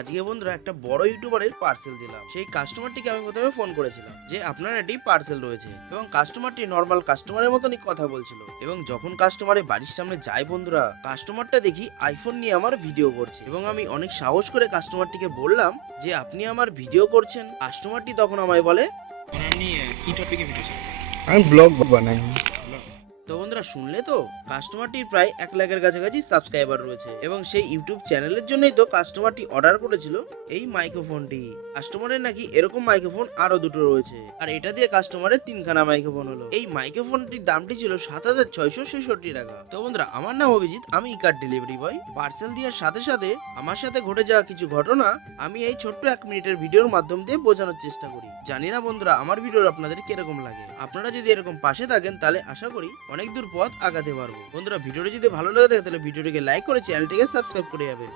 আজকে বন্ধুরা একটা বড় ইউটিউবারের পার্সেল দিলাম। সেই কাস্টমারটিকে আমি প্রথমে ফোন করেছিলাম যে আপনার এটি পার্সেল রয়েছে, এবং কাস্টমারটি নর্মাল কাস্টমারের মতনই কথা বলছিল। এবং যখন কাস্টমারের বাড়ির সামনে যাই বন্ধুরা, কাস্টমারটা দেখি আইফোন নিয়ে আমার ভিডিও করছে, এবং আমি অনেক সাহস করে কাস্টমারটিকে বললাম যে আপনি আমার ভিডিও করছেন। কাস্টমারটি তখন আমায় বলে আপনি কি টপিকে ভিডিও চান? আমি ব্লগ বানাই। তো বন্ধুরা শুনলে তো, কাস্টমারটির প্রায় 1 লাখের কাছাকাছি সাবস্ক্রাইবার রয়েছে, এবং সেই ইউটিউব চ্যানেলের জন্যই তো কাস্টমারটি অর্ডার করেছিল এই মাইক্রোফোনটি। কাস্টমারের নাকি এরকম মাইক্রোফোন আরো দুটো রয়েছে, আর এটা দিয়ে কাস্টমারের 3খানা মাইক্রোফোন হলো। এই মাইক্রোফোনটির দামটি ছিল 7,666 টাকা। তো বন্ধুরা, আমার নাম অভিজিৎ, আমি ইকার ডেলিভারি বয়। পার্সেল দেওয়ার সাথে সাথে আমার সাথে ঘটে যাওয়া কিছু ঘটনা আমি এই ছোট্ট 1 মিনিটের ভিডিওর মাধ্যম দিয়ে বোঝানোর চেষ্টা করি। জানি না বন্ধুরা আমার ভিডিও আপনাদের কিরকম লাগে। আপনারা যদি এরকম পাশে থাকেন তাহলে আশা করি অনেক দূর পথ আগাতে পারবো। বন্ধুরা, ভিডিওটি যদি ভালো লাগে থাকে তাহলে ভিডিওটিকে লাইক করে চ্যানেলটিকে সাবস্ক্রাইব করে যাবেন।